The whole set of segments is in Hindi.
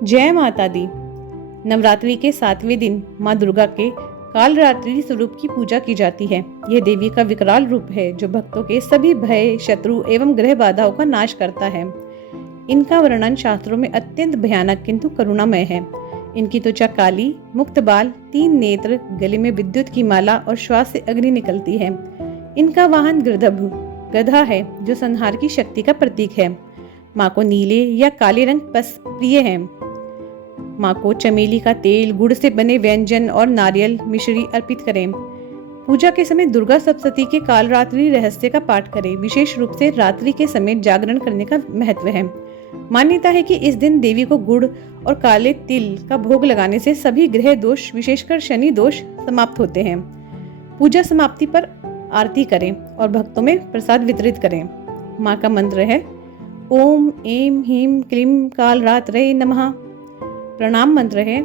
जय माता दी। नवरात्रि के 7वें दिन माँ दुर्गा के कालरात्रि स्वरूप की पूजा की जाती है। यह देवी का विकराल रूप है जो भक्तों के सभी भय, शत्रु एवं ग्रह बाधाओं का नाश करता है। इनका वर्णन शास्त्रों में अत्यंत भयानक किंतु करुणामय है। इनकी त्वचा काली, मुक्त बाल, 3 नेत्र, गले में विद्युत की माला और श्वास से अग्नि निकलती है। इनका वाहन गधा है जो संहार की शक्ति का प्रतीक है। माँ को नीले या काले रंग प्रिय है। माँ को चमेली का तेल, गुड़ से बने व्यंजन और नारियल मिश्री अर्पित करें। पूजा के समय दुर्गा सप्तशती के कालरात्रि रहस्य का पाठ करें। विशेष रूप से रात्रि के समय जागरण करने का महत्व है। मान्यता है कि इस दिन देवी को गुड़ और काले तिल का भोग लगाने से सभी ग्रह दोष, विशेषकर शनि दोष, समाप्त होते हैं। पूजा समाप्ति पर आरती करें और भक्तों में प्रसाद वितरित करें। माँ का मंत्र है ओम ऐं ह्रीं क्लीं कालरात्रये नमः। प्रणाम मंत्र है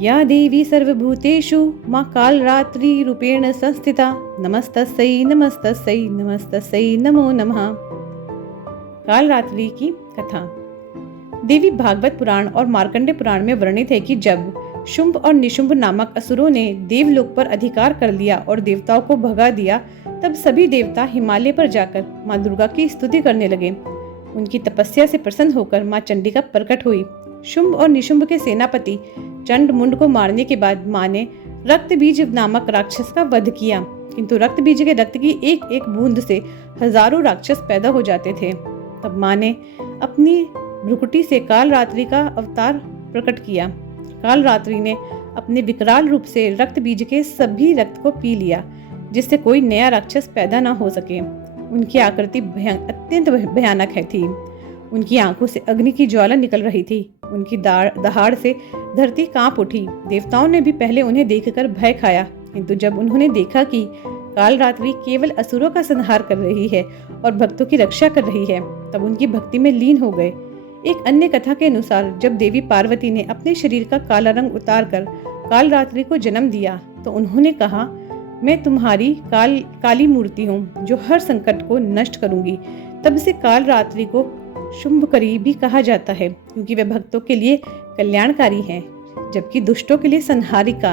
या देवी सर्वभूतेषु माँ कालरात्रि रूपेण संस्थिता नमस्तस्यै नमस्तस्यै नमस्तस्यै नमो नमः। कालरात्रि की कथा। देवी भागवत पुराण और मार्कंडे पुराण में वर्णित है कि जब शुंभ और निशुंभ नामक असुरों ने देवलोक पर अधिकार कर लिया और देवताओं को भगा दिया, तब सभी देवता हिमालय पर जाकर माँ दुर्गा की स्तुति करने लगे। उनकी तपस्या से प्रसन्न होकर माँ चंडिका प्रकट हुई। शुंभ और निशुंभ के सेनापति चंड मुंड को मारने के बाद माँ ने रक्त बीज नामक राक्षस का वध किया, किंतु रक्त बीज के रक्त की एक एक बूंद से हजारों राक्षस पैदा हो जाते थे। तब माँ ने अपनी भ्रुकुटी से कालरात्रि का अवतार प्रकट किया। कालरात्रि ने अपने विकराल रूप से रक्त बीज के सभी रक्त को पी लिया, जिससे कोई नया राक्षस पैदा न हो सके। उनकी आकृति अत्यंत भयानक थी। उनकी आंखों से अग्नि की ज्वाला निकल रही थी। उनकी दहाड़ से धरती कांप उठी। देवताओं ने भी पहले उन्हें देखकर भय खाया, किंतु जब उन्होंने देखा कि कालरात्रि केवल असुरों का संहार कर रही है और भक्तों की रक्षा कर रही है, तब उनकी भक्ति में लीन हो गए। एक अन्य कथा के अनुसार जब देवी पार्वती ने अपने शरीर का काला रंग उतार कर कालरात्रि को जन्म दिया, तो उन्होंने कहा, मैं तुम्हारी काली मूर्ति हूँ जो हर संकट को नष्ट करूंगी। तब से कालरात्रि को शुंभकरी भी कहा जाता है, क्योंकि वे भक्तों के लिए कल्याणकारी हैं, जबकि दुष्टों के लिए संहारिका।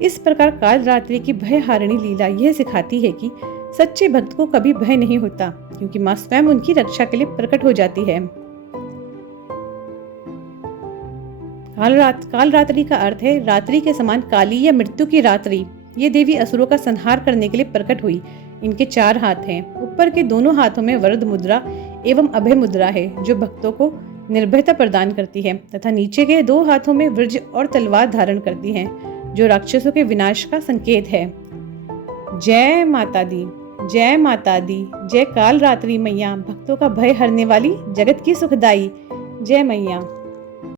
इस प्रकार कालरात्रि की भयहारिणी लीला यह सिखाती है कि सच्चे भक्त को कभी भय नहीं होता, क्योंकि माँ स्वयं उनकी रक्षा के लिए प्रकट हो जाती है। कालरात्रि का अर्थ है रात्रि के समान काली या मृत्यु की रात्रि। ये देवी असुरों का संहार करने के लिए प्रकट हुई। इनके 4 हाथ हैं। ऊपर के दोनों हाथों में वरद मुद्रा एवं अभय मुद्रा है, जो भक्तों को निर्भयता प्रदान करती है, तथा नीचे के 2 हाथों में वज्र और तलवार धारण करती हैं, जो राक्षसों के विनाश का संकेत है। जय माता दी, जय माता दी, जय कालरात्रि मैया, भक्तों का भय हरने वाली, जगत की सुखदाई। जय मैया।